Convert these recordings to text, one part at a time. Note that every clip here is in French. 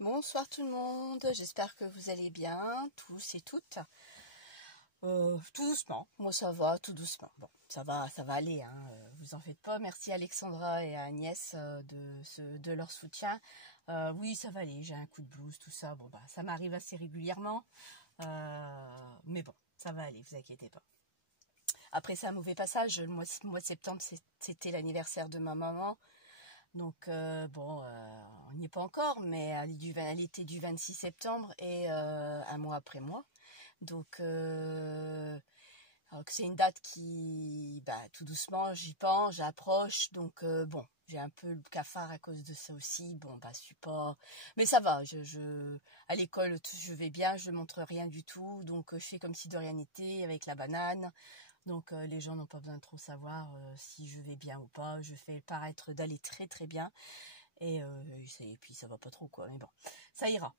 Bonsoir tout le monde, j'espère que vous allez bien, tous et toutes. Tout doucement, moi ça va, tout doucement. Bon, ça va aller, hein, vous en faites pas. Merci à Alexandra et à Agnès de leur soutien. Oui, ça va aller, j'ai un coup de blues, tout ça. Bon, bah, ça m'arrive assez régulièrement, mais bon, ça va aller, vous inquiétez pas. Après, c'est un mauvais passage. Le mois de septembre, c'était l'anniversaire de ma maman. Donc, bon, on n'y est pas encore, mais elle était du 26 septembre et un mois après moi. Donc, c'est une date qui, bah, tout doucement, j'y pense, j'approche. Donc, bon, j'ai un peu le cafard à cause de ça aussi. Bon, bah, je suis pas... Mais ça va, à l'école, je vais bien, je montre rien du tout. Donc, je fais comme si de rien n'était avec la banane. Donc les gens n'ont pas besoin de trop savoir si je vais bien ou pas. Je fais paraître d'aller très très bien. Et puis ça va pas trop quoi. Mais bon, ça ira.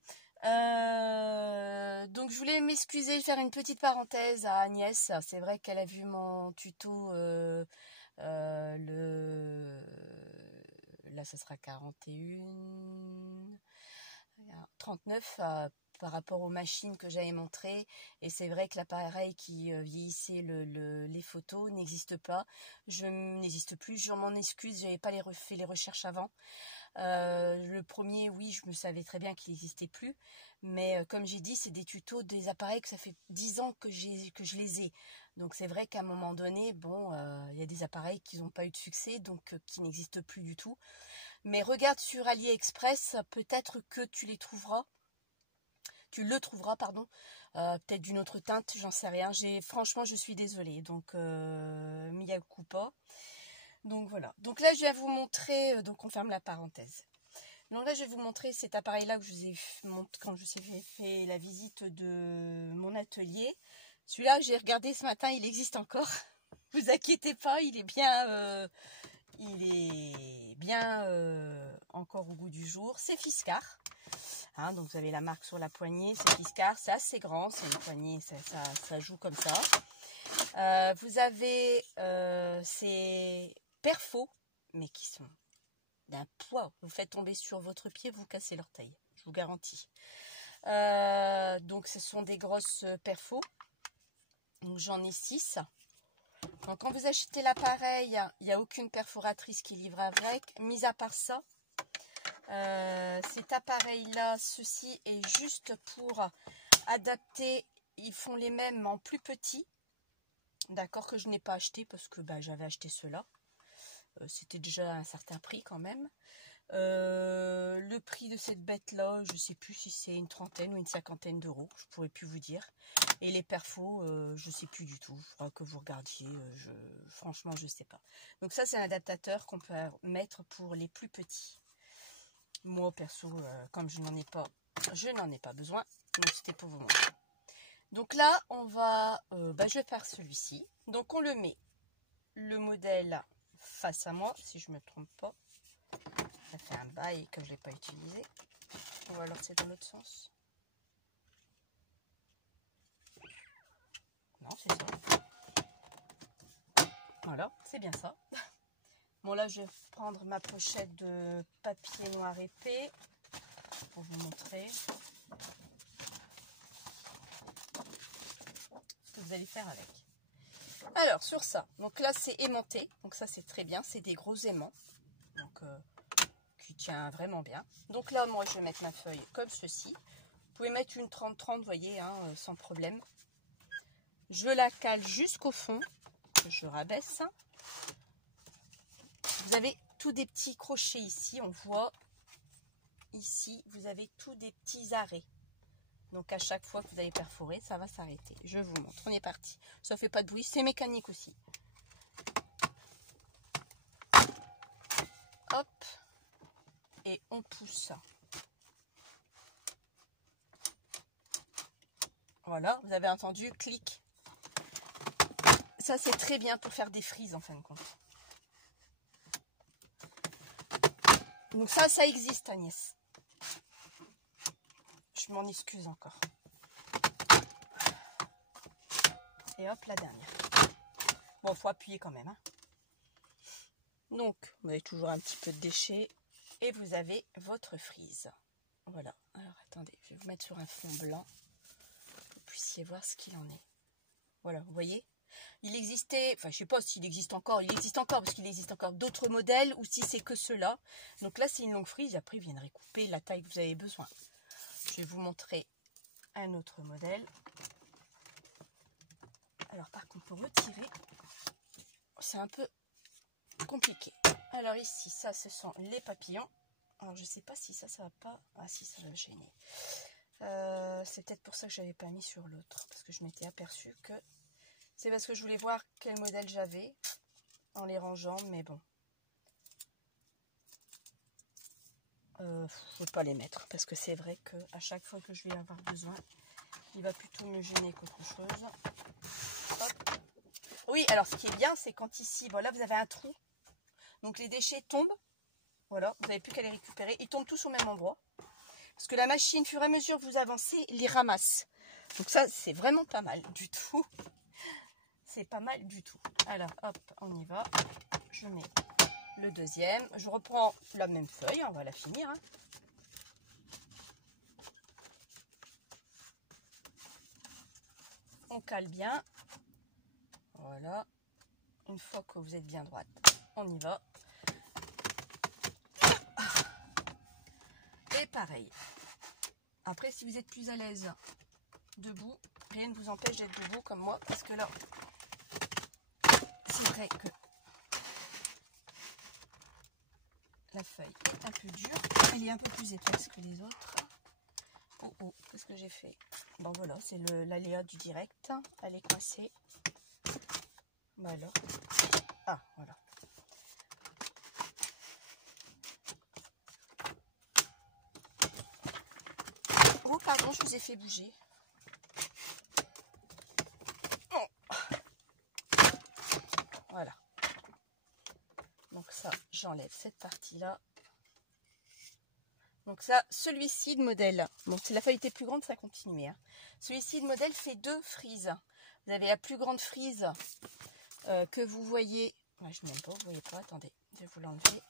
Donc je voulais m'excuser, faire une petite parenthèse à Agnès. C'est vrai qu'elle a vu mon tuto là ça sera 39 par rapport aux machines que j'avais montrées, et c'est vrai que l'appareil qui vieillissait les photos n'existe pas, n'existe plus, je m'en excuse, j'avais pas fait les recherches avant. Le premier, oui, je me savais très bien qu'il n'existait plus, mais comme j'ai dit, c'est des tutos des appareils que ça fait 10 ans que je les ai. Donc c'est vrai qu'à un moment donné, bon, y a des appareils qui n'ont pas eu de succès, donc qui n'existent plus du tout. Mais regarde sur AliExpress, peut-être que tu le trouveras, pardon, peut-être d'une autre teinte, j'en sais rien. Franchement, je suis désolée, donc mea culpa. Donc voilà. Donc là, je vais vous montrer, donc on ferme la parenthèse. Donc là, je vais vous montrer cet appareil-là que je vous ai montré quand je vous ai fait la visite de mon atelier. Celui-là, j'ai regardé ce matin, il existe encore. Vous inquiétez pas, il est bien encore au goût du jour. C'est Fiskars. Hein, donc vous avez la marque sur la poignée, c'est Fiskars, c'est assez grand, c'est une poignée, ça joue comme ça. Vous avez ces perfos, mais qui sont d'un poids. Vous faites tomber sur votre pied, vous cassez l'orteil, je vous garantis. Donc ce sont des grosses perfos. Donc j'en ai 6. Donc quand vous achetez l'appareil, il n'y a aucune perforatrice qui livre avec. Mis à part ça, cet appareil-là, ceci est juste pour adapter. Ils font les mêmes en plus petit. D'accord, que je n'ai pas acheté parce que bah, j'avais acheté ceux-là. C'était déjà un certain prix quand même. Le prix de cette bête-là, je ne sais plus si c'est une trentaine ou une cinquantaine d'euros. Je ne pourrais plus vous dire. Et les perfos, je ne sais plus du tout. Il faudra que vous regardiez. Franchement, je ne sais pas. Donc ça, c'est un adaptateur qu'on peut mettre pour les plus petits. Moi, perso, comme je n'en ai pas besoin. Donc c'était pour vous montrer. Donc là, on va, je vais faire celui-ci. Donc on le met, le modèle face à moi, si je ne me trompe pas. Ça fait un bail que je ne l'ai pas utilisé. Ou alors c'est dans l'autre sens. Non, c'est ça. Voilà, c'est bien ça. Bon là, je vais prendre ma pochette de papier noir épais pour vous montrer ce que vous allez faire avec. Alors, sur ça, donc là, c'est aimanté. Donc ça, c'est très bien. C'est des gros aimants. Donc, qui tient vraiment bien. Donc là, moi, je vais mettre ma feuille comme ceci. Vous pouvez mettre une 30-30, vous voyez, hein, sans problème. Je la cale jusqu'au fond. Je rabaisse. Vous avez tous des petits crochets ici. On voit ici, vous avez tous des petits arrêts. Donc, à chaque fois que vous allez perforer, ça va s'arrêter. Je vous montre. On est parti. Ça fait pas de bruit. C'est mécanique aussi. Hop. Et on pousse. Voilà. Vous avez entendu. Clic. Ça, c'est très bien pour faire des frises, en fin de compte. Donc ça existe, Agnès. Je m'en excuse encore. Et hop, la dernière. Bon, il faut appuyer quand même. Hein. Donc, vous avez toujours un petit peu de déchets. Et vous avez votre frise. Voilà, alors attendez, je vais vous mettre sur un fond blanc, pour que vous puissiez voir ce qu'il en est. Voilà, vous voyez, il existait, enfin je sais pas s'il existe encore, parce qu'il existe encore d'autres modèles, ou si c'est que ceux-là. Donc là c'est une longue frise, après ils viennent couper la taille que vous avez besoin. Je vais vous montrer un autre modèle. Alors par contre pour retirer, c'est un peu compliqué. Alors ici, ça ce sont les papillons. Alors je sais pas si ça va pas, ah si ça va me gêner. C'est peut-être pour ça que je n'avais pas mis sur l'autre, parce que je m'étais aperçue que c'est parce que je voulais voir quel modèle j'avais en les rangeant, mais bon, je ne vais pas les mettre parce que c'est vrai que à chaque fois que je vais avoir besoin, il va plutôt me gêner qu'autre chose. Hop. Oui, alors ce qui est bien, c'est quand ici, voilà, vous avez un trou, donc les déchets tombent, voilà, vous n'avez plus qu'à les récupérer, ils tombent tous au même endroit. Parce que la machine, au fur et à mesure que vous avancez, les ramasse. Donc ça, c'est vraiment pas mal du tout. C'est pas mal du tout. Alors, hop, on y va. Je mets le deuxième. Je reprends la même feuille, on va la finir. Hein. On cale bien. Voilà. Une fois que vous êtes bien droite, on y va. Et pareil. Après, si vous êtes plus à l'aise debout, rien ne vous empêche d'être debout comme moi, parce que là, c'est vrai que la feuille est un peu dure, elle est un peu plus épaisse que les autres. Oh oh, qu'est-ce que j'ai fait? Bon voilà, c'est l'aléa du direct, elle est coincée. Bah alors, ah voilà. Oh pardon, je vous ai fait bouger. Voilà. Donc ça, j'enlève cette partie-là. Donc ça, celui-ci de modèle, bon, si la feuille était plus grande, ça continuait. Hein. Celui-ci de modèle fait 2 frises. Vous avez la plus grande frise que vous voyez. Ouais, je n'aime pas, vous voyez pas, attendez, je vais vous l'enlever.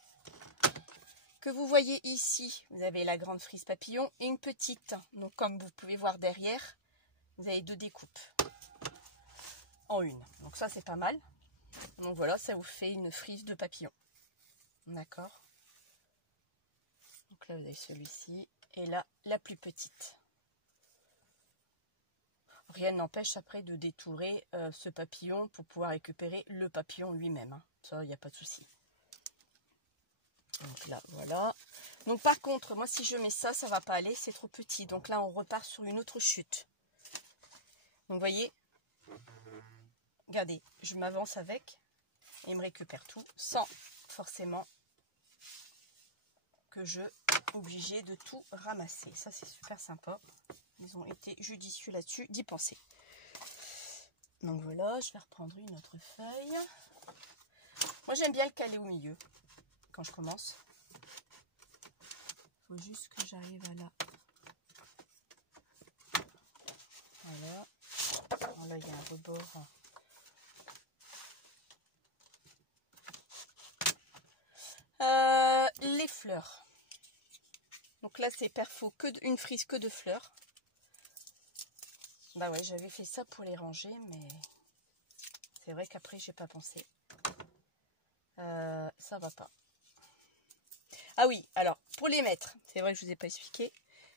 Que vous voyez ici, vous avez la grande frise papillon et une petite. Donc comme vous pouvez voir derrière, vous avez 2 découpes en une. Donc ça, c'est pas mal. Donc voilà, ça vous fait une frise de papillon. D'accord. Donc là, vous avez celui-ci. Et là, la plus petite. Rien n'empêche après de détourer ce papillon pour pouvoir récupérer le papillon lui-même. Hein. Ça, il n'y a pas de souci. Donc là, voilà. Donc par contre, moi, si je mets ça, ça ne va pas aller. C'est trop petit. Donc là, on repart sur une autre chute. Donc, vous voyez, regardez, je m'avance avec. Et il me récupère tout sans forcément que je sois obligée de tout ramasser. Ça, c'est super sympa. Ils ont été judicieux là-dessus d'y penser. Donc voilà, je vais reprendre une autre feuille. Moi, j'aime bien le caler au milieu quand je commence. Il faut juste que j'arrive à là. Voilà. Alors là, il y a un rebord. Les fleurs. Donc là, c'est perfo, une frise que de fleurs. Bah ouais, j'avais fait ça pour les ranger, mais c'est vrai qu'après, j'ai pas pensé. Ça va pas. Ah oui, alors, pour les mettre, c'est vrai que je vous ai pas expliqué.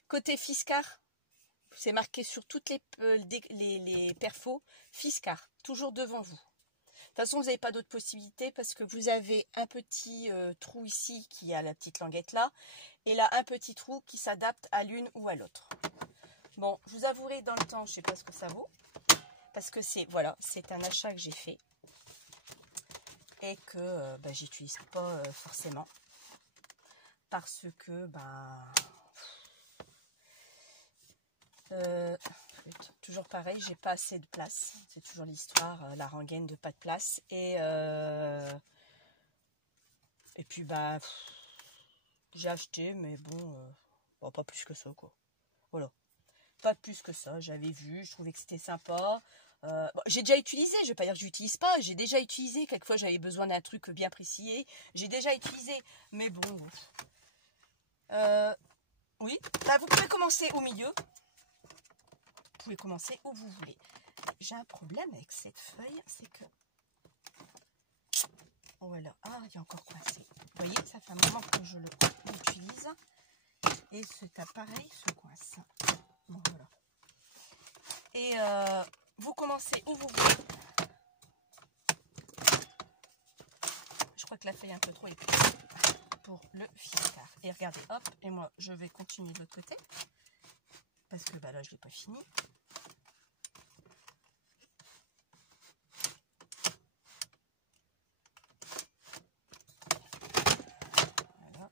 Côté Fiskars, c'est marqué sur toutes les perfos, Fiskars, toujours devant vous. De toute façon, vous n'avez pas d'autre possibilité parce que vous avez un petit trou ici qui a la petite languette là. Et là, un petit trou qui s'adapte à l'une ou à l'autre. Bon, je vous avouerai dans le temps, je ne sais pas ce que ça vaut. Parce que c'est, voilà, c'est un achat que j'ai fait. Et que j'utilise pas forcément. Parce que, toujours pareil, j'ai pas assez de place. C'est toujours l'histoire, la rengaine de pas de place. Et puis j'ai acheté, mais bon, pas plus que ça, quoi. Voilà, pas plus que ça. J'avais vu, je trouvais que c'était sympa. J'ai déjà utilisé, je vais pas dire que je n'utilise pas. J'ai déjà utilisé. Quelquefois, j'avais besoin d'un truc bien précis. J'ai déjà utilisé, mais bon. Oui, là vous pouvez commencer au milieu. Vous pouvez commencer où vous voulez. J'ai un problème avec cette feuille, c'est que... Voilà, ah, il est encore coincé. Vous voyez, ça fait un moment que je l'utilise. Et cet appareil se coince. Bon, voilà. Et vous commencez où vous voulez. Je crois que la feuille est un peu trop épaisse pour le ficard. Et regardez, hop, et moi je vais continuer de l'autre côté. Parce que bah, là je ne l'ai pas fini. Voilà.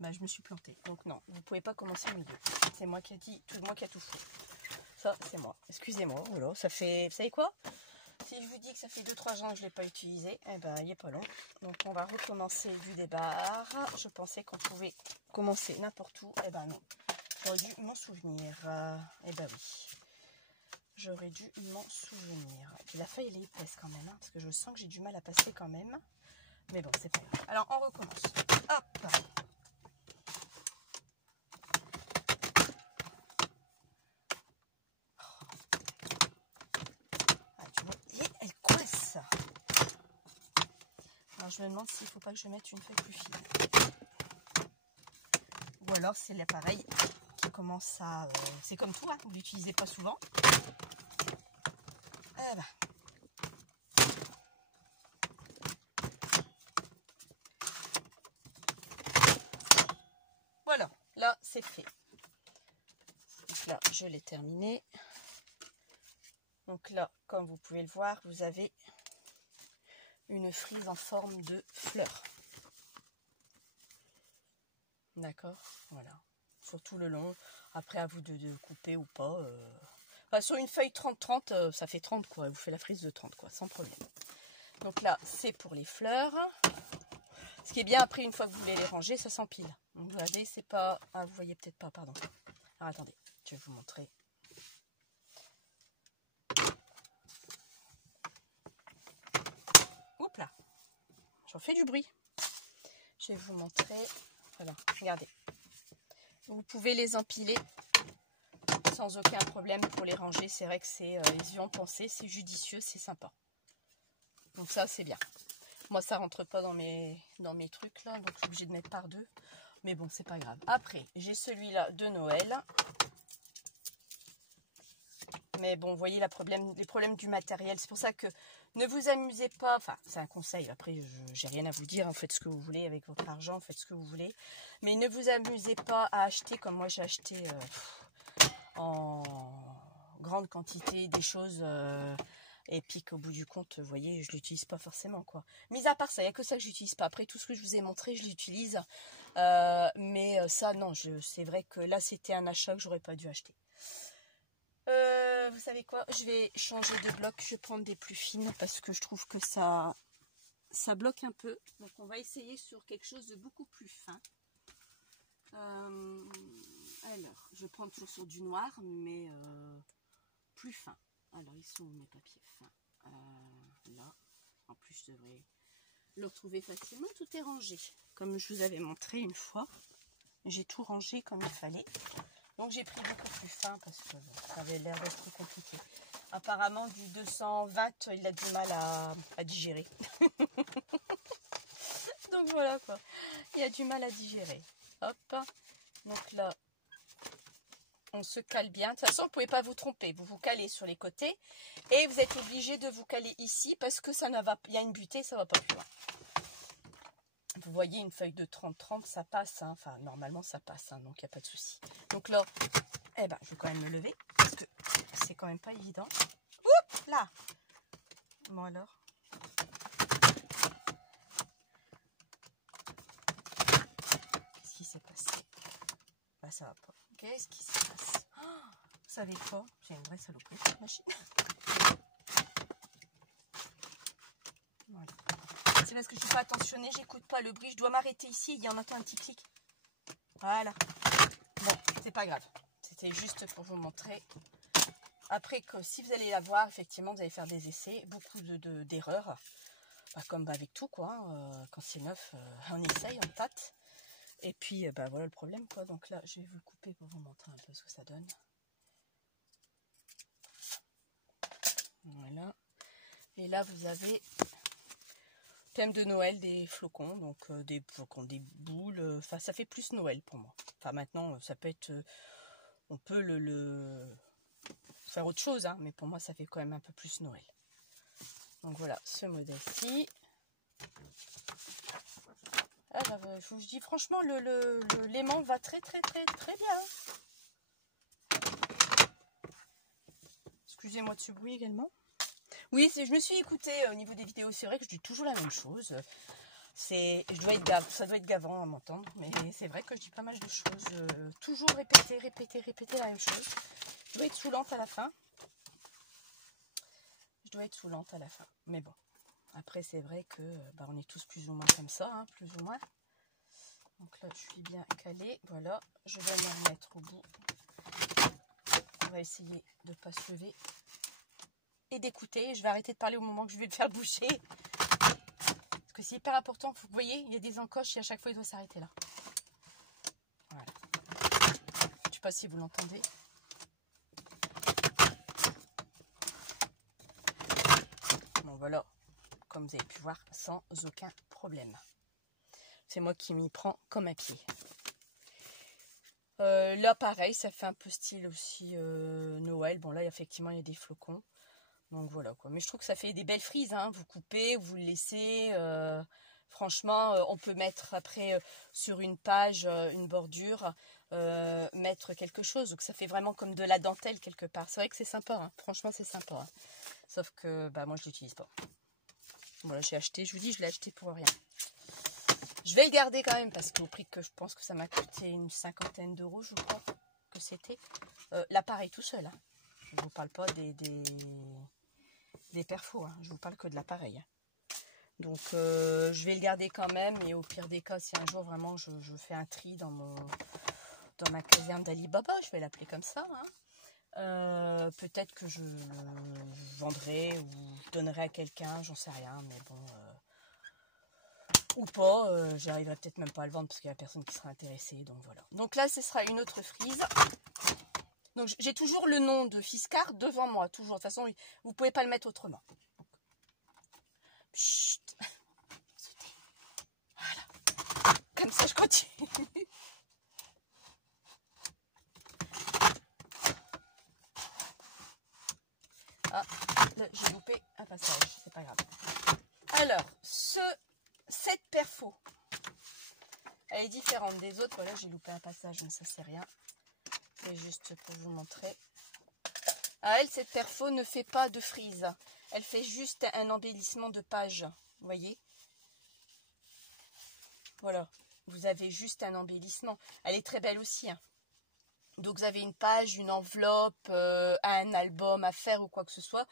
Bah, je me suis plantée. Donc non, vous ne pouvez pas commencer au milieu. C'est moi qui ai dit, moi qui a tout fait. Ça, c'est moi. Excusez-moi, voilà, ça fait... Vous savez quoi? Si je vous dis que ça fait 2-3 ans que je ne l'ai pas utilisé, eh ben, il n'est pas long. Donc, on va recommencer du départ. Je pensais qu'on pouvait commencer n'importe où. Eh ben non, j'aurais dû m'en souvenir. Eh ben oui, j'aurais dû m'en souvenir. Et puis la feuille, elle est épaisse quand même, hein, parce que je sens que j'ai du mal à passer quand même. Mais bon, c'est pas grave. Alors, on recommence. Hop! Alors, je me demande s'il ne faut pas que je mette une feuille plus fine. Ou alors c'est l'appareil qui commence à... c'est comme tout, hein, vous ne l'utilisez pas souvent. Eh ben. Voilà, là c'est fait. Donc là, je l'ai terminé. Donc là, comme vous pouvez le voir, vous avez une frise en forme de fleur. D'accord, voilà. Sur tout le long. Après, à vous de couper ou pas. Enfin, sur une feuille 30-30, ça fait 30 quoi. Vous faites la frise de 30 quoi, sans problème. Donc là, c'est pour les fleurs. Ce qui est bien, après, une fois que vous voulez les ranger, ça s'empile. Donc vous voyez, c'est pas... Ah, vous voyez peut-être pas, pardon. Alors attendez, je vais vous montrer. Oups là, j'en fais du bruit. Je vais vous montrer. Voilà, regardez. Vous pouvez les empiler sans aucun problème pour les ranger. C'est vrai que c'est, ils y ont pensé, c'est judicieux, c'est sympa. Donc ça, c'est bien. Moi, ça rentre pas dans mes trucs là, donc je suis obligée de mettre par deux. Mais bon, c'est pas grave. Après, j'ai celui-là de Noël. Mais bon, vous voyez les problèmes du matériel. C'est pour ça que ne vous amusez pas. Enfin, c'est un conseil. Après, j'ai rien à vous dire. Faites ce que vous voulez avec votre argent. Faites ce que vous voulez. Mais ne vous amusez pas à acheter comme moi j'ai acheté en grande quantité des choses. Et puis qu'au bout du compte, vous voyez, je ne l'utilise pas forcément, quoi. Mis à part ça, il n'y a que ça que j'utilise pas. Après, tout ce que je vous ai montré, je l'utilise. Mais ça, non, c'est vrai que là, c'était un achat que j'aurais pas dû acheter. Vous savez quoi? Je vais changer de bloc. Je vais prendre des plus fines parce que je trouve que ça bloque un peu. Donc, on va essayer sur quelque chose de beaucoup plus fin. Alors, je vais prendre toujours sur du noir, mais plus fin. Alors, ils sont où mes papiers fins? Là. En plus, je devrais le retrouver facilement. Tout est rangé. Comme je vous avais montré une fois, j'ai tout rangé comme il fallait. Donc, j'ai pris beaucoup plus fin parce que ça avait l'air d'être compliqué. Apparemment, du 220, il a du mal à digérer. Donc, voilà quoi. Il a du mal à digérer. Hop. Donc là, on se cale bien. De toute façon, vous ne pouvez pas vous tromper. Vous vous calez sur les côtés. Et vous êtes obligé de vous caler ici parce que ça il y a une butée, ça ne va pas plus loin. Vous voyez, une feuille de 30-30, ça passe. Hein. Enfin, normalement, ça passe. Hein, donc, il n'y a pas de souci. Donc là, eh ben, je vais quand même me lever. Parce que c'est quand même pas évident. Oups, là. Bon, alors. Qu'est-ce qui s'est passé? Bah, ça va pas. Qu'est-ce qui se passe? Oh, vous savez quoi? J'ai une vraie saloperie cette machine. Voilà. C'est parce que je ne suis pas attentionnée, j'écoute pas le bruit. Je dois m'arrêter ici, il y en a un petit clic. Voilà. Bon, c'est pas grave. C'était juste pour vous montrer. Après, que si vous allez la voir, effectivement, vous allez faire des essais, beaucoup d'erreurs. Bah, comme avec tout, quoi. Quand c'est neuf, on essaye, on tâte. Et puis, bah voilà le problème, quoi. Donc là, je vais vous le couper pour vous montrer un peu ce que ça donne. Voilà. Et là, vous avez thème de Noël, des flocons, donc des flocons, des boules. Enfin, ça fait plus Noël pour moi. Enfin, maintenant, ça peut être... on peut le faire autre chose, hein, mais pour moi, ça fait quand même un peu plus Noël. Donc voilà, ce modèle-ci. Alors, je vous dis franchement, l'aimant va très bien. Excusez-moi de ce bruit également. Oui, je me suis écoutée au niveau des vidéos. C'est vrai que je dis toujours la même chose. Ça doit être gavant à m'entendre, mais c'est vrai que je dis pas mal de choses. Toujours répéter la même chose. Je dois être saoulante à la fin. Mais bon. Après, c'est vrai que bah, on est tous plus ou moins comme ça, hein, plus ou moins. Donc là, je suis bien calée. Voilà, je vais me remettre au bout. On va essayer de ne pas se lever et d'écouter. Je vais arrêter de parler au moment que je vais le faire bouger. Parce que c'est hyper important. Vous voyez, il y a des encoches et à chaque fois, il doit s'arrêter là. Voilà. Je ne sais pas si vous l'entendez. Bon, voilà. Comme vous avez pu voir, sans aucun problème. C'est moi qui m'y prends comme un pied. Là, pareil, ça fait un peu style aussi Noël. Bon, là, effectivement, il y a des flocons. Donc, voilà, quoi. Mais je trouve que ça fait des belles frises, hein. Vous coupez, vous le laissez. Franchement, on peut mettre après sur une page, une bordure, mettre quelque chose. Donc, ça fait vraiment comme de la dentelle quelque part. C'est vrai que c'est sympa, hein. Franchement, c'est sympa. Hein. Sauf que, bah, moi, je l'utilise pas. Voilà, j'ai acheté, je vous dis, je l'ai acheté pour rien. Je vais le garder quand même parce qu'au prix que je pense que ça m'a coûté une 50aine d'euros, je crois que c'était. L'appareil tout seul. Hein. Je ne vous parle pas des perfos. Hein. Je vous parle que de l'appareil. Hein. Donc je vais le garder quand même. Et au pire des cas, si un jour vraiment je fais un tri dans ma caserne d'Alibaba, je vais l'appeler comme ça. Hein. Peut-être que je le vendrai ou je donnerai à quelqu'un, j'en sais rien, mais bon, ou pas, j'arriverai peut-être même pas à le vendre parce qu'il y a personne qui sera intéressé, donc voilà. Donc là, ce sera une autre frise. Donc j'ai toujours le nom de Fiskars devant moi, toujours. De toute façon, vous pouvez pas le mettre autrement. Chut. Voilà. Comme ça, je continue. Ah, là, j'ai loupé un passage, c'est pas grave. Alors, cette perfo, elle est différente des autres. Voilà, j'ai loupé un passage, mais ça c'est rien. C'est juste pour vous montrer. Ah, elle, cette perfo ne fait pas de frise. Elle fait juste un embellissement de page. Vous voyez? Voilà. Vous avez juste un embellissement. Elle est très belle aussi. Hein. Donc vous avez une page, une enveloppe, un album à faire ou quoi que ce soit.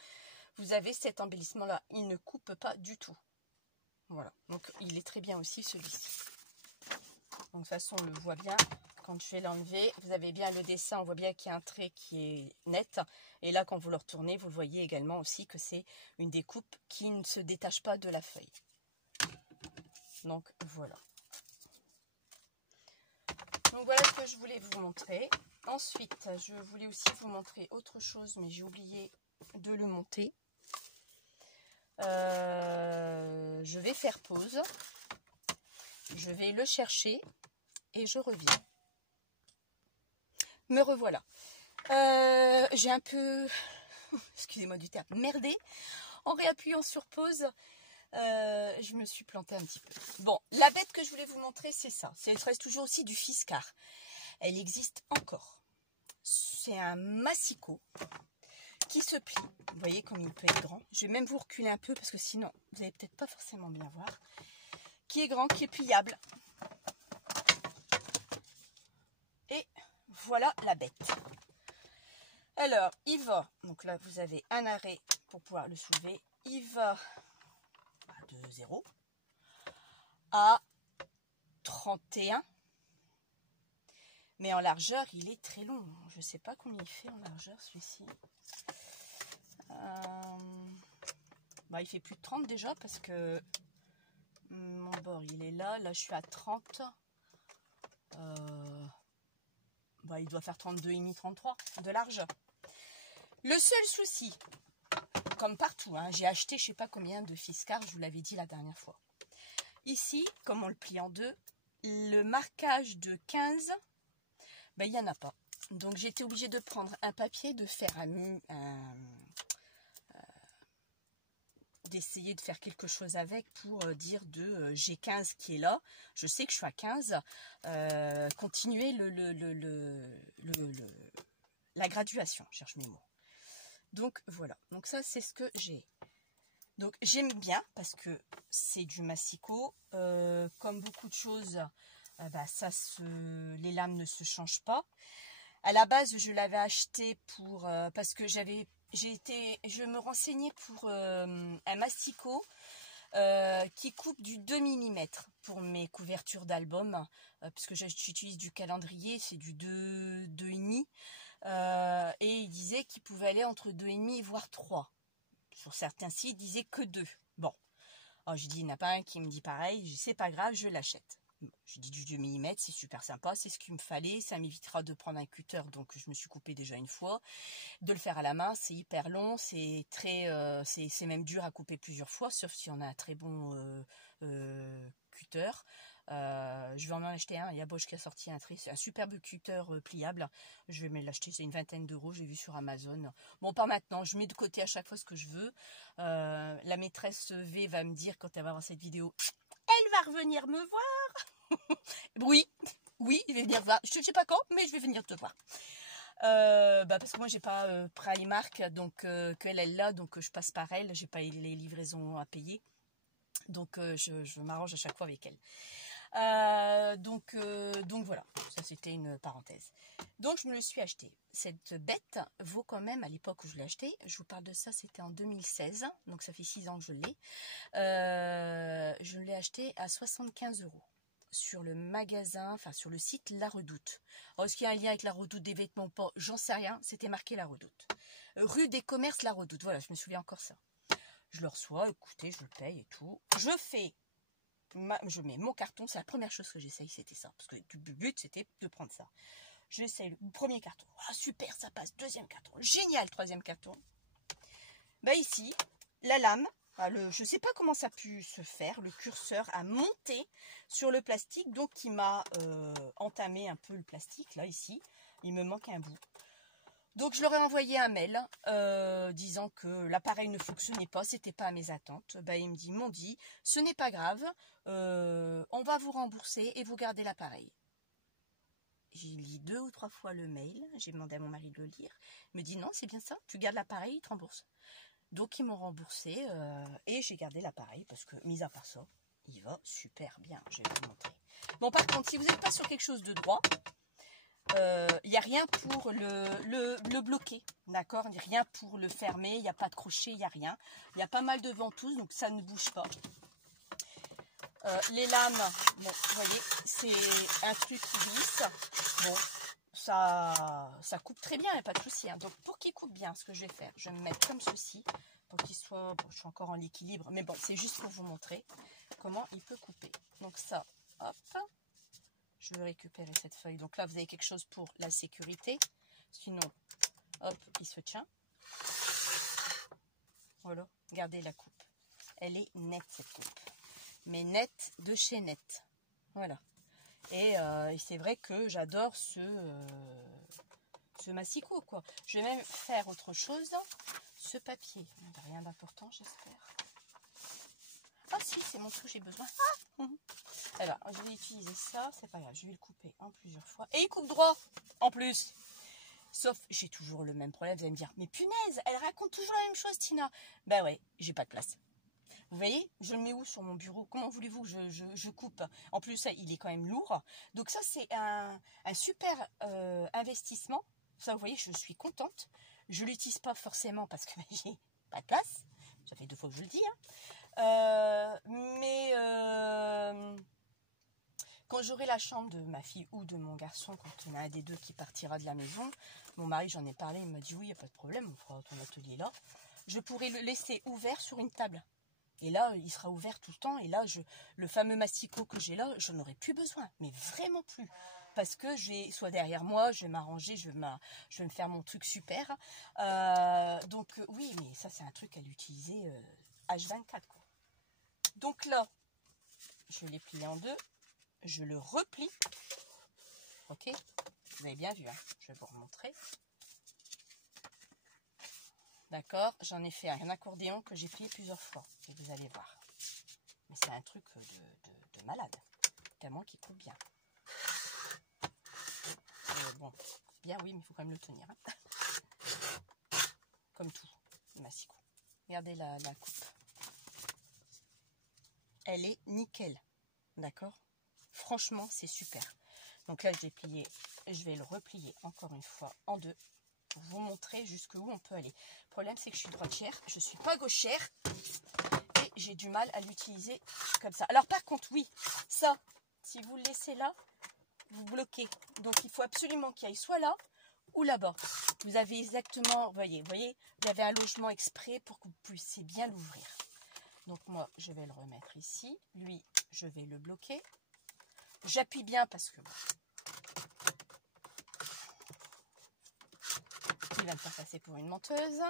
Vous avez cet embellissement-là. Il ne coupe pas du tout. Voilà. Donc il est très bien aussi celui-ci. Donc de toute façon on le voit bien. Quand je vais l'enlever, vous avez bien le dessin. On voit bien qu'il y a un trait qui est net. Et là quand vous le retournez, vous voyez également aussi que c'est une découpe qui ne se détache pas de la feuille. Donc voilà. Donc voilà ce que je voulais vous montrer. Ensuite, je voulais aussi vous montrer autre chose, mais j'ai oublié de le monter. Je vais faire pause. Je vais le chercher et je reviens. Me revoilà. J'ai un peu, excusez-moi du terme, merdé. En réappuyant sur pause, je me suis plantée un petit peu. Bon, la bête que je voulais vous montrer, c'est ça. Elle reste toujours aussi du Fiskars. Elle existe encore. C'est un massicot qui se plie. Vous voyez comme il peut être grand. Je vais même vous reculer un peu parce que sinon, vous n'allez peut-être pas forcément bien voir. Qui est grand, qui est pliable. Et voilà la bête. Alors, il va, donc là vous avez un arrêt pour pouvoir le soulever. Il va de 0 à 31. Mais en largeur, il est très long. Je ne sais pas combien il fait en largeur, celui-ci. Bah, il fait plus de 30 déjà parce que mon bord, il est là. Là, je suis à 30. Bah, il doit faire 32,5, 33 de large. Le seul souci, comme partout, hein, j'ai acheté je sais pas combien de Fiskars, je vous l'avais dit la dernière fois. Ici, comme on le plie en deux, le marquage de 15, ben, il n'y en a pas. Donc j'ai été obligée de prendre un papier, de faire d'essayer de faire quelque chose avec pour dire j'ai 15 qui est là, je sais que je suis à 15, continuer la graduation, je cherche mes mots. Donc voilà, donc ça c'est ce que j'ai. Donc j'aime bien parce que c'est du massicot, comme beaucoup de choses, bah, les lames ne se changent pas. À la base je l'avais acheté pour parce que je me renseignais pour un masticot qui coupe du 2 mm pour mes couvertures d'album, parce que j'utilise du calendrier, c'est du 2,5, et il disait qu'il pouvait aller entre 2,5 voire 3. Sur certains sites, il disait que 2. Bon, alors je dis, il n'y en a pas un qui me dit pareil, c'est pas grave, je l'achète. J'ai dit du 2 mm, c'est super sympa, c'est ce qu'il me fallait, ça m'évitera de prendre un cutter, donc je me suis coupé déjà une fois. De le faire à la main, c'est hyper long, c'est même dur à couper plusieurs fois, sauf si on a un très bon cutter. Je vais en acheter un, il y a Bosch qui a sorti un superbe cutter pliable, je vais me l'acheter, c'est une vingtaine d'euros, j'ai vu sur Amazon. Bon, pas maintenant, je mets de côté à chaque fois ce que je veux. La maîtresse V va me dire quand elle va voir cette vidéo, elle va revenir me voir. Oui, je vais venir voir, je ne sais pas quand, mais je vais venir te voir. Parce que moi j'ai pas Primark, donc qu'elle est là, donc je passe par elle, j'ai pas les livraisons à payer, donc je m'arrange à chaque fois avec elle. Donc voilà, ça c'était une parenthèse. Donc je me le suis acheté. Cette bête vaut quand même, à l'époque où je l'ai acheté, je vous parle de ça, c'était en 2016, donc ça fait 6 ans que je l'ai. Je l'ai acheté à 75 € sur le magasin, enfin sur le site La Redoute. Alors, est-ce qu'il y a un lien avec La Redoute des vêtements ou pas? J'en sais rien, c'était marqué La Redoute. Rue des Commerces La Redoute, voilà, je me souviens encore ça. Je le reçois, écoutez, je le paye et tout. Je mets mon carton, c'est la première chose que j'essaye, c'était ça. Parce que le but, c'était de prendre ça. J'essaye le premier carton. Ah, super, ça passe. Deuxième carton. Génial, troisième carton. Bah ici, la lame, je ne sais pas comment ça a pu se faire. Le curseur a monté sur le plastique. Donc, il m'a entamé un peu le plastique. Là, ici, il me manque un bout. Donc je leur ai envoyé un mail disant que l'appareil ne fonctionnait pas, c'était pas à mes attentes. Bah, ils m'ont dit, ce n'est pas grave, on va vous rembourser et vous gardez l'appareil. J'ai lu 2 ou 3 fois le mail, j'ai demandé à mon mari de le lire. Il me dit non, c'est bien ça, tu gardes l'appareil, il te rembourse. Donc ils m'ont remboursé et j'ai gardé l'appareil parce que, mis à part ça, il va super bien, je vais vous montrer. Bon, par contre, si vous n'êtes pas sur quelque chose de droit, il n'y a rien pour le bloquer, d'accord? Il n'y a rien pour le fermer, il n'y a pas de crochet, il n'y a rien. Il y a pas mal de ventouses, donc ça ne bouge pas. Les lames, bon, vous voyez, c'est un truc qui glisse. Bon, ça coupe très bien, il n'y a pas de souci. Hein. Donc pour qu'il coupe bien, ce que je vais faire, je vais me mettre comme ceci, pour qu'il soit, bon, je suis encore en équilibre, mais bon, c'est juste pour vous montrer comment il peut couper. Donc ça, hop. Je vais récupérer cette feuille. Donc là, vous avez quelque chose pour la sécurité. Sinon, hop, il se tient. Voilà, regardez la coupe. Elle est nette, cette coupe. Mais nette de chez Net. Voilà. Et c'est vrai que j'adore ce massicot, quoi. Je vais même faire autre chose. Ce papier. Rien d'important, j'espère. Ah si, c'est mon truc, j'ai besoin. Ah alors, je vais utiliser ça, c'est pas grave, je vais le couper en plusieurs fois. Et il coupe droit, en plus. Sauf, j'ai toujours le même problème, vous allez me dire, mais punaise, elle raconte toujours la même chose, Tina. Ben ouais, j'ai pas de place. Vous voyez, je le mets où sur mon bureau? Comment voulez-vous que je coupe? En plus, il est quand même lourd. Donc ça, c'est un super investissement. Ça, vous voyez, je suis contente. Je l'utilise pas forcément parce que j'ai pas de place. Ça fait 2 fois que je le dis, hein. Quand j'aurai la chambre de ma fille ou de mon garçon, quand il y en a un des deux qui partira de la maison, mon mari, j'en ai parlé, il m'a dit oui, il n'y a pas de problème, on fera ton atelier là. Je pourrai le laisser ouvert sur une table. Et là, il sera ouvert tout le temps. Et là, le fameux masticot que j'ai là, je n'en aurai plus besoin. Mais vraiment plus. parce que soit derrière moi, je vais m'arranger, je vais me faire mon truc super. Donc oui, mais ça c'est un truc à l'utiliser H24 quoi. Donc là, je l'ai plié en deux, je le replie. Ok, vous avez bien vu, hein, je vais vous remontrer. D'accord, j'en ai fait un accordéon que j'ai plié plusieurs fois, et vous allez voir. Mais c'est un truc de malade, tellement qu'il coupe bien. Bon, bien oui, mais il faut quand même le tenir. Hein. Comme tout, le massicot. Regardez la coupe. Elle est nickel, d'accord? Franchement, c'est super. Donc là, j'ai plié, je vais le replier encore une fois en deux pour vous montrer jusqu'où on peut aller. Le problème, c'est que je suis droitière, je ne suis pas gauchère et j'ai du mal à l'utiliser comme ça. Alors par contre, oui, ça, si vous le laissez là, vous bloquez. Donc il faut absolument qu'il aille soit là ou là-bas. Vous avez exactement, voyez, vous avez un logement exprès pour que vous puissiez bien l'ouvrir. Donc moi, je vais le remettre ici. Lui, je vais le bloquer. J'appuie bien parce que il va me faire passer pour une menteuse.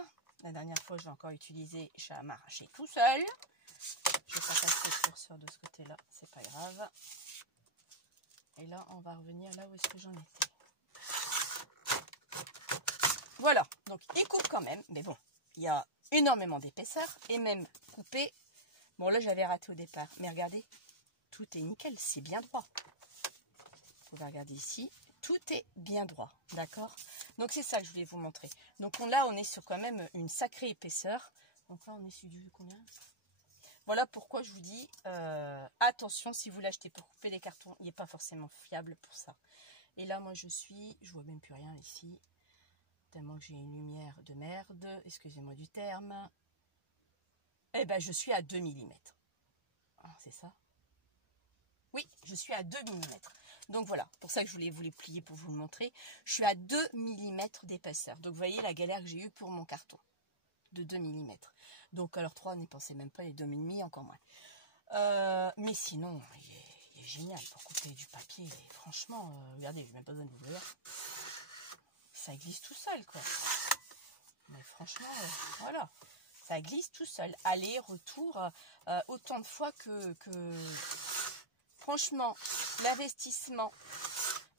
La dernière fois, je l'ai encore utilisé, ça m'a arraché tout seul. Je vais pas passer le curseur de ce côté-là, c'est pas grave. Et là, on va revenir là où est-ce que j'en étais. Voilà, donc il coupe quand même, mais bon, il y a énormément d'épaisseur et même coupé. Bon, là, j'avais raté au départ, mais regardez, tout est nickel, c'est bien droit. Vous pouvez regarder ici. Tout est bien droit, d'accord? Donc c'est ça que je voulais vous montrer. Donc là, on est sur quand même une sacrée épaisseur. Donc là, on est sur du combien? Voilà pourquoi je vous dis, attention, si vous l'achetez pour couper des cartons, il n'est pas forcément fiable pour ça. Et là, moi, je vois même plus rien ici. Tellement que j'ai une lumière de merde, excusez-moi du terme. Eh ben, je suis à 2 mm. Ah, c'est ça? Oui, je suis à 2 mm. Donc voilà, pour ça que je voulais vous les plier pour vous le montrer. Je suis à 2 mm d'épaisseur. Donc vous voyez la galère que j'ai eue pour mon carton. De 2 mm. Donc alors 3, n'y pensez même pas, les 2,5 encore moins. Mais sinon, il est génial pour couper du papier. Et franchement, regardez, je n'ai même pas besoin d'ouvrir. Ça glisse tout seul, quoi. Mais franchement, voilà. Ça glisse tout seul. Aller, retour, autant de fois que... Franchement, l'investissement,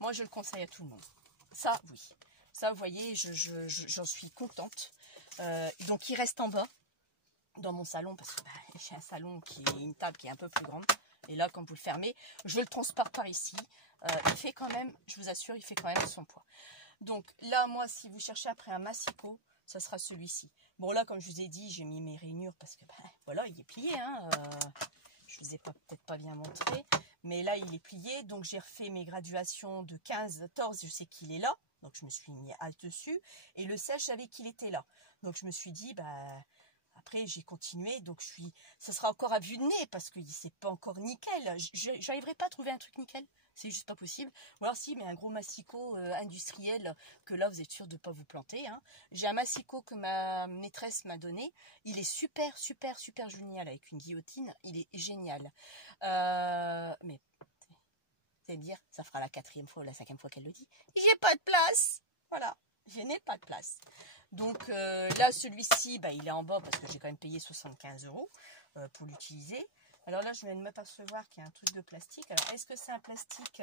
moi je le conseille à tout le monde. Ça, oui. Ça, vous voyez, j'en suis contente. Donc il reste en bas, dans mon salon, parce que j'ai un salon qui est une table qui est un peu plus grande. Et là, quand vous le fermez, je le transporte par ici. Il fait quand même, je vous assure, il fait quand même son poids. Donc là, moi, si vous cherchez après un massicot, ça sera celui-ci. Bon, là, comme je vous ai dit, j'ai mis mes rainures parce que, voilà, il est plié, hein. Je ne vous ai peut-être pas bien montré. Mais là, il est plié. Donc, j'ai refait mes graduations de 15, 14. Je sais qu'il est là. Donc, je me suis mis à dessus. Et le 16, je savais qu'il était là. Donc, je me suis dit, après, j'ai continué. Donc, ça sera encore à vue de nez parce que c'est pas encore nickel. J'arriverai pas à trouver un truc nickel. C'est juste pas possible. Ou alors, si, mais un gros massicot industriel que là, vous êtes sûr de ne pas vous planter. Hein. J'ai un massicot que ma maîtresse m'a donné. Il est super, super, super génial avec une guillotine. Il est génial. Mais, vous allez me dire, ça fera la 4e fois ou la 5e fois qu'elle le dit. J'ai pas de place. Voilà, je n'ai pas de place. Donc là, celui-ci, il est en bas parce que j'ai quand même payé 75 € pour l'utiliser. Alors là, je viens de m'apercevoir qu'il y a un truc de plastique. Alors, est-ce que c'est un plastique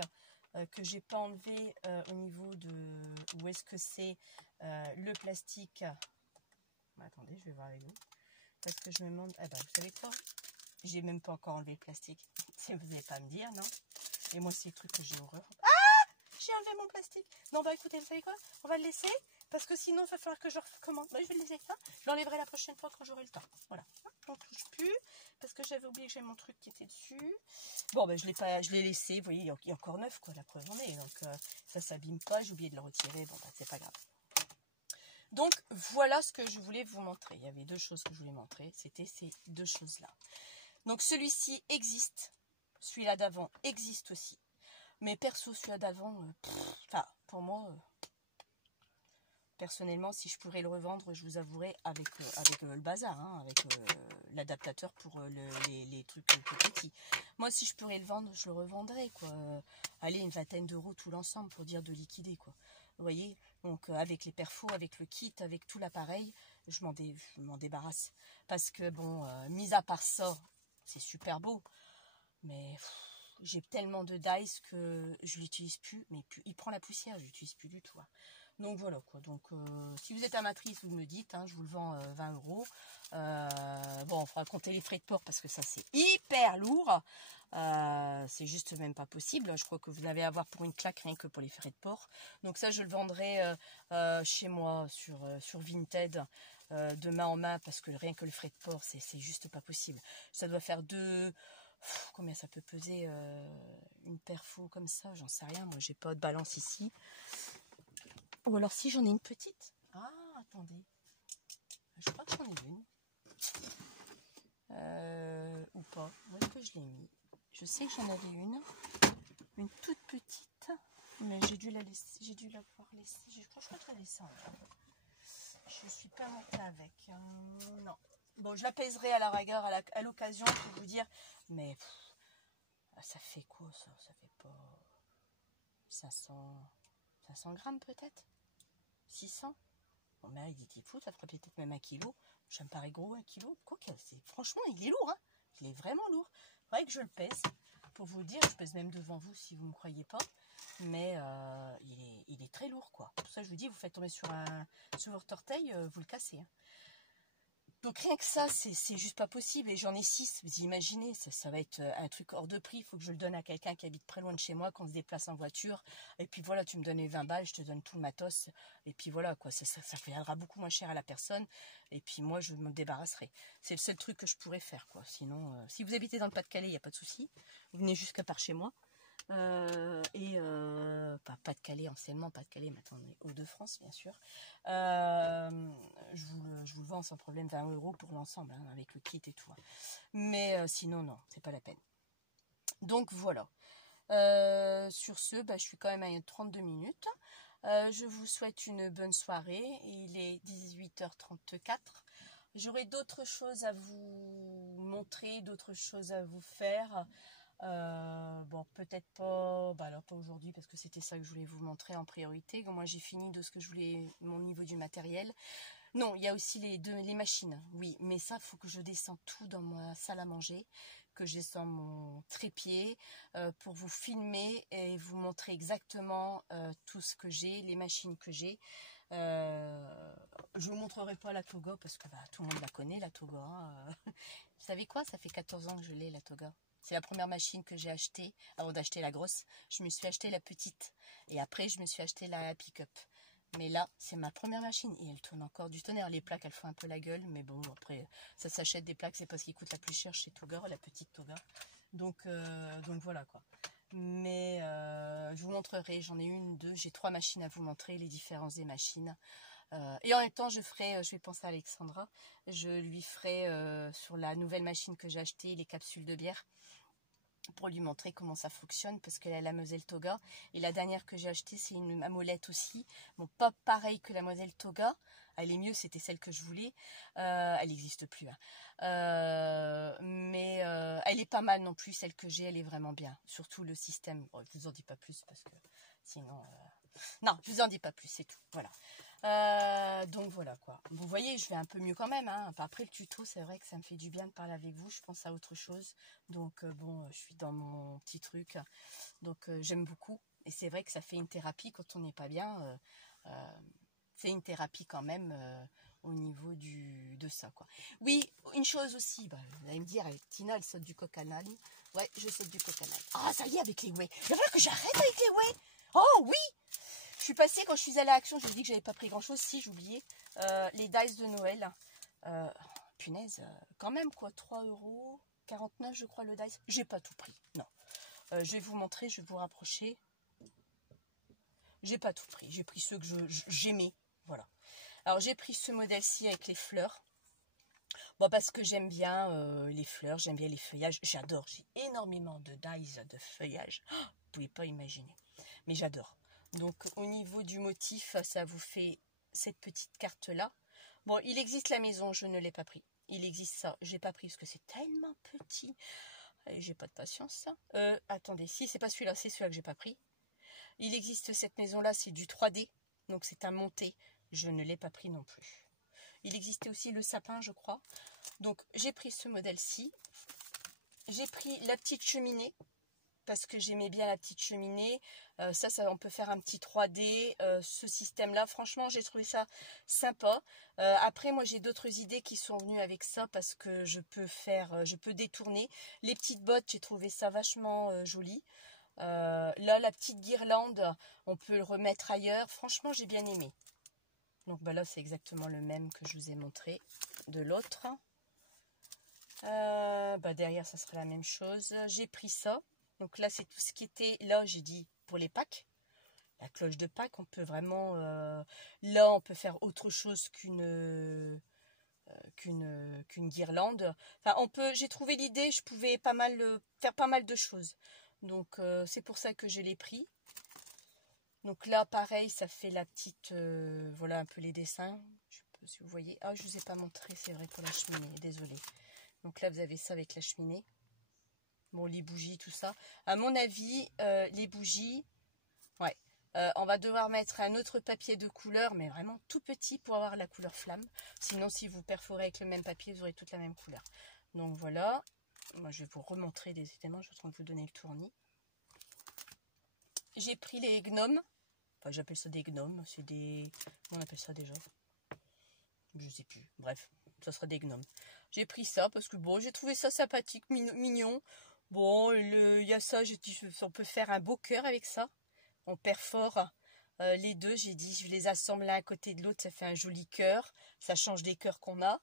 que j'ai pas enlevé au niveau de... Ou est-ce que c'est le plastique... Attendez, je vais voir avec vous. Parce que je me demande... vous savez quoi? J'ai même pas encore enlevé le plastique. Si vous n'allez pas me dire, non? Et moi, c'est le truc que j'ai horreur. Ah! J'ai enlevé mon plastique. Non, écoutez, vous savez quoi? On va le laisser. Parce que sinon, il va falloir que je recommande. Je vais le laisser. Hein, je l'enlèverai la prochaine fois quand j'aurai le temps. Voilà. On ne touche plus. Parce que j'avais oublié que j'ai mon truc qui était dessus. Bon, je l'ai laissé. Vous voyez, il est encore neuf, quoi, la preuve en est. Donc, ça s'abîme pas. J'ai oublié de le retirer. Bon, c'est pas grave. Donc, voilà ce que je voulais vous montrer. Il y avait 2 choses que je voulais montrer. C'était ces 2 choses-là. Donc, celui-ci existe. Celui-là d'avant existe aussi. Mais perso, celui-là d'avant, pour moi, personnellement, si je pourrais le revendre, je vous avouerai, avec le bazar, hein, avec l'adaptateur pour les trucs plus petits. Moi, si je pourrais le vendre, je le revendrais, quoi. Allez, une vingtaine d'euros tout l'ensemble pour dire de liquider, quoi. Vous voyez, donc avec les perfos, avec le kit, avec tout l'appareil, je m'en débarrasse. Parce que, bon, mis à part ça, c'est super beau, mais j'ai tellement de dice que je l'utilise plus, mais il prend la poussière, je l'utilise plus du tout. Hein. Donc voilà quoi. Donc si vous êtes amatrice, vous me dites, hein, je vous le vends 20 euros. Bon, il faudra compter les frais de port parce que ça c'est hyper lourd. C'est juste même pas possible. Je crois que vous l'avez à avoir pour une claque rien que pour les frais de port. Donc ça je le vendrai chez moi sur Vinted de main en main parce que rien que le frais de port c'est juste pas possible. Ça doit faire combien ça peut peser une perfo comme ça, j'en sais rien. Moi j'ai pas de balance ici. Ou alors si j'en ai une petite. Ah, attendez. Je crois que j'en ai une. Ou pas. Où est-ce que je l'ai mis? Je sais que j'en avais une. Une toute petite. Mais j'ai dû la laisser. J'ai dû l'avoir laissée. Je crois que je la laisser en bas. Je suis pas montée avec. Non. Bon, je la pèserai à la rigueur, à l'occasion pour vous dire. Mais ça fait quoi ça? Ça fait pas 500 grammes peut-être? 600? Bon, mais il dit fou, ça ferait peut-être même 1 kilo. Ça me paraît gros 1 kilo. Quoi que franchement, il est lourd. Hein. Il est vraiment lourd. Il faudrait que je le pèse. Pour vous dire, je pèse même devant vous si vous ne me croyez pas. Mais il est très lourd quoi. Pour ça, je vous dis, vous faites tomber sur votre orteil, vous le cassez. Hein. Donc rien que ça, c'est juste pas possible. Et j'en ai 6. Vous imaginez, ça va être un truc hors de prix. Il faut que je le donne à quelqu'un qui habite très loin de chez moi, qu'on se déplace en voiture. Et puis voilà, tu me donnes les 20 balles, je te donne tout le matos. Et puis voilà, quoi, ça viendra beaucoup moins cher à la personne. Et puis moi, je me débarrasserai. C'est le seul truc que je pourrais faire, quoi. Sinon, si vous habitez dans le Pas-de-Calais, il n'y a pas de souci. Vous venez jusqu'à par chez moi. Pas-de-Calais anciennement, Pas-de-Calais, maintenant on est Hauts-de-France bien sûr. Je vous le vends sans problème 20 euros pour l'ensemble, hein, avec le kit et tout. Hein. Mais sinon non, c'est pas la peine. Donc voilà. Sur ce, je suis quand même à 32 minutes. Je vous souhaite une bonne soirée. Il est 18h34. J'aurai d'autres choses à vous montrer, d'autres choses à vous faire. Bon, peut-être pas, alors pas aujourd'hui parce que c'était ça que je voulais vous montrer en priorité. Moi, j'ai fini de ce que je voulais, mon niveau du matériel. Non, il y a aussi les machines, oui, mais ça, il faut que je descende tout dans ma salle à manger, que je descende mon trépied pour vous filmer et vous montrer exactement tout ce que j'ai, les machines que j'ai. Je vous montrerai pas la Toga parce que tout le monde la connaît, la Toga. Hein. Vous savez quoi? Ça fait 14 ans que je l'ai, la Toga. C'est la première machine que j'ai achetée. Avant d'acheter la grosse, je me suis acheté la petite. Et après, je me suis acheté la pick-up. Mais là, c'est ma première machine. Et elle tourne encore du tonnerre. Les plaques, elles font un peu la gueule. Mais bon, après, ça s'achète des plaques. C'est pas ce qui coûte la plus cher chez Toga, la petite Toga. Donc voilà quoi. Mais je vous montrerai. J'en ai une, deux. J'ai 3 machines à vous montrer. Les différences des machines. Et en même temps, je vais penser à Alexandra. Je lui ferai sur la nouvelle machine que j'ai achetée, les capsules de bière. Pour lui montrer comment ça fonctionne parce qu'elle a la Moselle Toga et la dernière que j'ai achetée c'est une amolette aussi, bon pas pareil que la Moselle Toga, elle est mieux, c'était celle que je voulais, elle n'existe plus hein. Mais elle est pas mal non plus, celle que j'ai elle est vraiment bien, surtout le système, bon, je vous en dis pas plus parce que sinon non je vous en dis pas plus, c'est tout, voilà. Donc voilà quoi. Vous voyez, je vais un peu mieux quand même. Hein. Après le tuto, c'est vrai que ça me fait du bien de parler avec vous. Je pense à autre chose. Donc bon, je suis dans mon petit truc. Donc j'aime beaucoup. Et c'est vrai que ça fait une thérapie quand on n'est pas bien. C'est une thérapie quand même au niveau de ça quoi. Oui, une chose aussi. Vous allez me dire, Tina, elle saute du coq à l'âne. Ouais, je saute du coq à l'âne. Ah, ça y est, avec les whey. Il va falloir que j'arrête avec les whey. Oh oui. Je suis passée, quand je suis allée à l'Action, je vous ai dit que j'avais pas pris grand chose. Si, j'ai oublié. Les dice de Noël. Punaise, quand même quoi. 3,49 € je crois le dice. J'ai pas tout pris. Non. Je vais vous montrer, je vais vous rapprocher. J'ai pas tout pris. J'ai pris ceux que j'aimais. Voilà. Alors j'ai pris ce modèle-ci avec les fleurs. Bon, parce que j'aime bien les fleurs, j'aime bien les feuillages. J'adore. J'ai énormément de dice de feuillage. Oh, vous pouvez pas imaginer. Mais j'adore. Donc au niveau du motif, ça vous fait cette petite carte-là. Bon, il existe la maison, je ne l'ai pas pris. Il existe ça, j'ai pas pris parce que c'est tellement petit. J'ai pas de patience. Attendez, si, c'est pas celui-là, c'est celui-là que j'ai pas pris. Il existe cette maison-là, c'est du 3D. Donc c'est un monté. Je ne l'ai pas pris non plus. Il existait aussi le sapin, je crois. Donc j'ai pris ce modèle-ci. J'ai pris la petite cheminée. Parce que j'aimais bien la petite cheminée. Ça, on peut faire un petit 3D. Ce système-là, franchement, j'ai trouvé ça sympa. Après, moi, j'ai d'autres idées qui sont venues avec ça parce que je peux détourner. Les petites bottes, j'ai trouvé ça vachement joli. Là, la petite guirlande, on peut le remettre ailleurs. Franchement, j'ai bien aimé. Donc bah là, c'est exactement le même que je vous ai montré de l'autre. Derrière, ça sera la même chose. J'ai pris ça. Donc là, c'est tout ce qui était, là, j'ai dit, pour les Pâques. La cloche de Pâques, on peut vraiment, là, on peut faire autre chose qu'une guirlande. Enfin, j'ai trouvé l'idée, je pouvais faire pas mal de choses. Donc, c'est pour ça que je l'ai pris. Donc là, pareil, ça fait la petite, voilà un peu les dessins. Je sais pas si vous voyez. Ah, je vous ai pas montré, c'est vrai, pour la cheminée, désolée. Donc là, vous avez ça avec la cheminée. Bon, les bougies, tout ça. À mon avis, les bougies, ouais. On va devoir mettre un autre papier de couleur, mais vraiment tout petit pour avoir la couleur flamme. Sinon, si vous perforez avec le même papier, vous aurez toute la même couleur. Donc voilà. Moi, je vais vous remontrer des éléments. Je suis en train de vous donner le tournis. J'ai pris les gnomes. Enfin, j'appelle ça des gnomes. C'est des... Comment on appelle ça déjà? Je sais plus. Bref, ça sera des gnomes. J'ai pris ça parce que bon, j'ai trouvé ça sympathique, mignon. Bon, il y a ça, j'ai dit, on peut faire un beau cœur avec ça. On perfore les deux, j'ai dit, je les assemble l'un à côté de l'autre, ça fait un joli cœur. Ça change des cœurs qu'on a.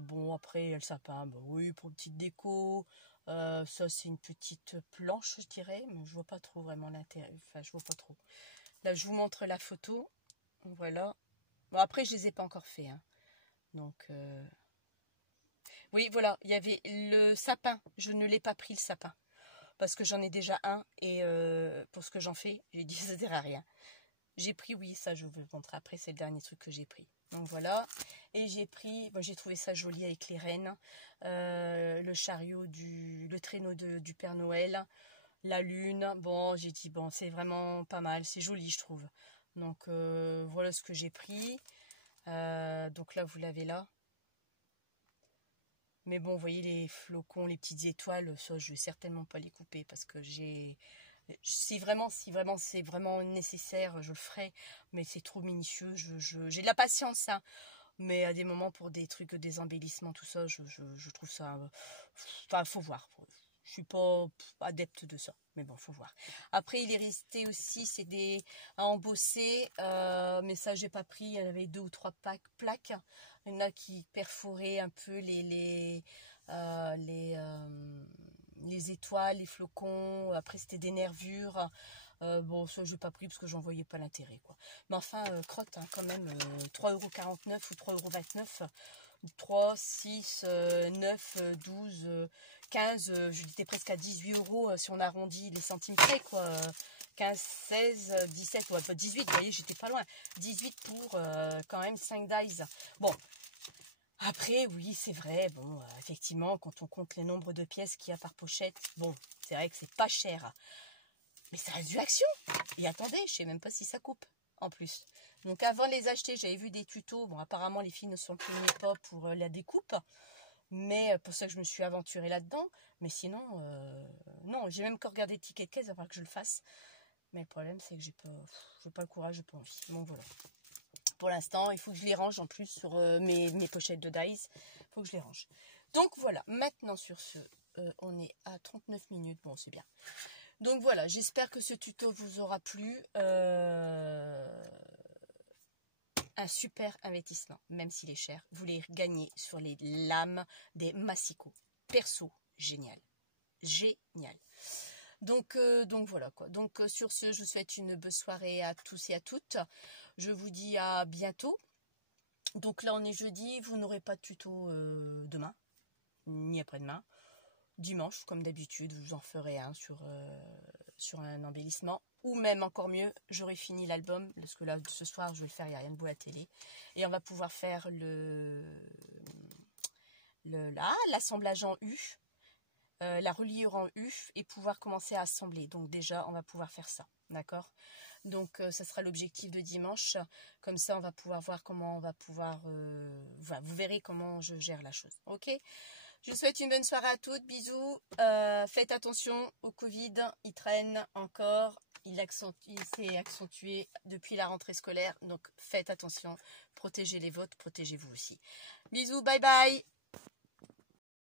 Bon, après, il y a le sapin, bah oui, pour une petite déco. Ça, c'est une petite planche, je dirais, mais je vois pas trop vraiment l'intérêt. Enfin, je vois pas trop. Là, je vous montre la photo. Voilà. Bon, après, je les ai pas encore fait, hein. Donc, oui, voilà, il y avait le sapin. Je ne l'ai pas pris, le sapin. Parce que j'en ai déjà un. Et pour ce que j'en fais, j'ai dit, ça ne sert à rien. J'ai pris, oui, ça, je vous le montrer après. C'est le dernier truc que j'ai pris. Donc, voilà. Et j'ai pris, bon, j'ai trouvé ça joli avec les rennes. Le chariot, le traîneau du Père Noël. La lune. Bon, j'ai dit, bon, c'est vraiment pas mal. C'est joli, je trouve. Donc, voilà ce que j'ai pris. Donc là, vous l'avez là. Mais bon, vous voyez les flocons, les petites étoiles, ça, je vais certainement pas les couper parce que si vraiment c'est vraiment nécessaire, je le ferai. Mais c'est trop minutieux. J'ai de la patience, hein. Mais à des moments, pour des trucs, des embellissements, tout ça, je trouve ça... Enfin, faut voir. Je suis pas adepte de ça. Mais bon, faut voir. Après, il est resté aussi, c'est des à embosser. Mais ça, j'ai pas pris. Il y en avait 2 ou 3 plaques. Il y en a qui perforaient un peu les étoiles, les flocons. Après, c'était des nervures. Bon, ça, je n'ai pas pris parce que j'en voyais pas l'intérêt, quoi. Mais enfin, crotte, hein, quand même, 3,49 € ou 3,29 €. 3, 6, 9, 12, 15, je disais presque à 18 € si on arrondit les centimes près, quoi. 15, 16, 17, ouais, 18, vous voyez, j'étais pas loin. 18 pour quand même 5 dies. Bon, après, oui, c'est vrai, bon, effectivement, quand on compte le nombre de pièces qu'il y a par pochette, bon, c'est vrai que c'est pas cher. Mais ça reste du Action. Et attendez, je sais même pas si ça coupe, en plus. Donc avant de les acheter, j'avais vu des tutos. Bon, apparemment, les filles ne s'en plaignaient pas pour la découpe. Mais pour ça que je me suis aventurée là-dedans. Mais sinon, non, j'ai même encore regardé le ticket de caisse, il va falloir que je le fasse. Mais le problème, c'est que j'ai pas le courage, j'ai pas envie. Bon, voilà. Pour l'instant, il faut que je les range en plus sur mes pochettes de dies. Il faut que je les range. Donc voilà, maintenant sur ce, on est à 39 minutes. Bon, c'est bien. Donc voilà, j'espère que ce tuto vous aura plu. Un super investissement, même s'il est cher. Vous les gagnez sur les lames des Massico. Perso, génial. Génial. Donc voilà quoi. Donc sur ce, je vous souhaite une bonne soirée à tous et à toutes. Je vous dis à bientôt. Donc là, on est jeudi. Vous n'aurez pas de tuto demain, ni après-demain. Dimanche, comme d'habitude, vous en ferez un sur un embellissement. ou même encore mieux, j'aurai fini l'album, parce que là, ce soir, je vais le faire, il n'y a rien de beau à la télé. Et on va pouvoir faire l'assemblage en U, la reliure en U, et pouvoir commencer à assembler. Donc déjà, on va pouvoir faire ça, d'accord? Donc ça sera l'objectif de dimanche. Comme ça, on va pouvoir voir comment on va pouvoir... voilà, vous verrez comment je gère la chose, ok? Je vous souhaite une bonne soirée à toutes, bisous. Faites attention au Covid, il traîne encore. Il s'est accentué depuis la rentrée scolaire, donc faites attention, protégez les vôtres, protégez-vous aussi. Bisous, bye bye.